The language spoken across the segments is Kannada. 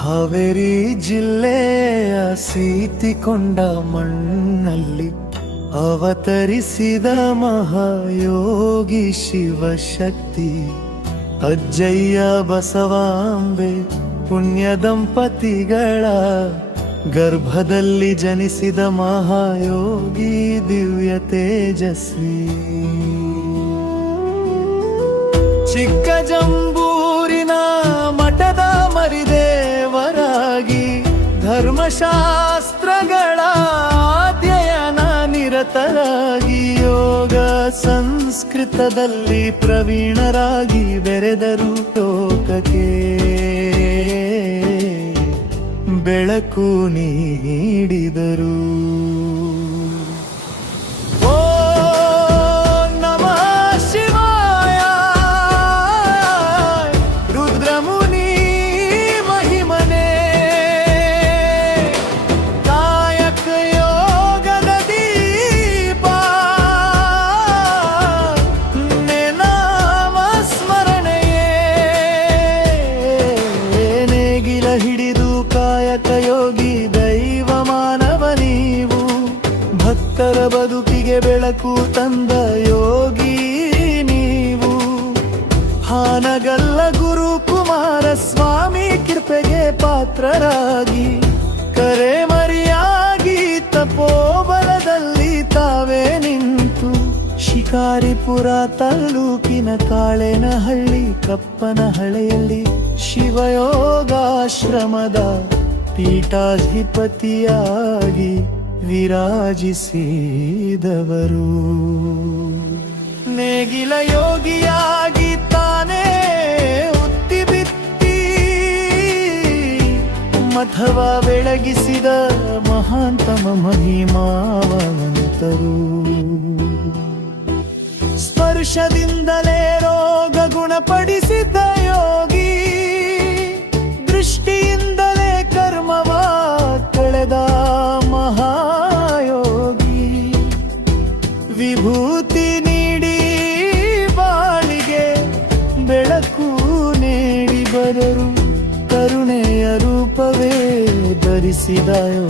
ಹಾವೇರಿ ಜಿಲ್ಲೆಯ ಸೀತಿಕೊಂಡ ಮಣ್ಣಲ್ಲಿ ಅವತರಿಸಿದ ಮಹಾಯೋಗಿ ಶಿವಶಕ್ತಿ ಅಜ್ಜಯ್ಯ ಬಸವಾಂಬೆ ಪುಣ್ಯ ದಂಪತಿಗಳ ಗರ್ಭದಲ್ಲಿ ಜನಿಸಿದ ಮಹಾಯೋಗಿ ದಿವ್ಯ ತೇಜಸ್ವಿ. ಚಿಕ್ಕ ಧರ್ಮಶಾಸ್ತ್ರಗಳ ಅಧ್ಯಯನ ನಿರತರಾಗಿ ಯೋಗ ಸಂಸ್ಕೃತದಲ್ಲಿ ಪ್ರವೀಣರಾಗಿ ಬೆರೆದರು ಲೋಕಕ್ಕೆ. ಬೆಳಕು ನೀಡಿದರು. ಭಕ್ತರ ಬದುಕಿಗೆ ಬೆಳಕು ತಂದ ಯೋಗಿ ನೀವು. ಹಾನಗಲ್ಲ ಗುರು ಕುಮಾರ ಸ್ವಾಮಿ ಕೃಪೆಗೆ ಪಾತ್ರರಾಗಿ. ಕರೆ ಮರಿಯಾಗಿ ತಪೋಬಲದಲ್ಲಿ ತಾವೇ ನಿಂತು. ಶಿಕಾರಿಪುರ ತಾಲೂಕಿನ ಕಾಳೆನಹಳ್ಳಿ ಹಳೆಯಲ್ಲಿ ಶಿವಯೋಗಾಶ್ರಮದ ಪೀಠಾಧಿಪತಿಯಾಗಿ. ವಿರಾಜಿಸಿದವರು. ನೇಗಿಲ ಯೋಗಿಯಾಗಿ ತಾನೇ ಉತ್ತಿ ಬಿತ್ತಿ ಮಥವ ಬೆಳಗಿಸಿದ ಮಹಾಂತಮ ಮಹಿಮಾವಂತರು ಸ್ಪರ್ಶದಿಂದಲೇ ರೋಗ ಗುಣಪಡಿಸಿದ ಯೋಗಿ ವಿಭೂತಿ ನೀಡಿ ಬಾಳಿಗೆ ಬೆಳಕು ನೀಡಿ ಬರರು ಕರುಣೆಯ ರೂಪವೇ ಧರಿಸಿದಯೋ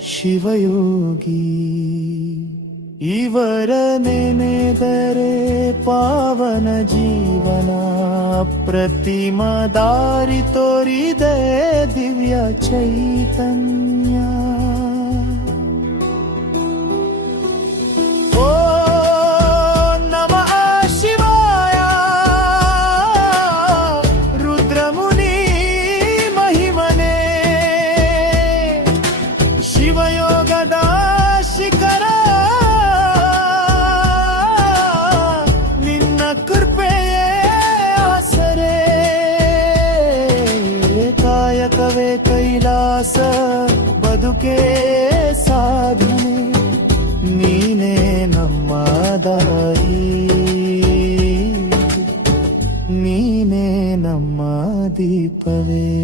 ಶಿವಯೋಗಿ. ಇವರ ನೆನೆದರೆ ಪಾವನ ಜೀವನ. ಪ್ರತಿಮ ದಾರಿ ತೋರಿದೆ ದಿವ್ಯ ಚೈತನ್ಯ. ಕೈಲಾಸ ಬದುಕೇ ಸಾಧನೆ. ನೀನೇ ನಮ್ಮ ದಾರಿ. ನೀನೇ ನಮ್ಮ ದೀಪವೇ.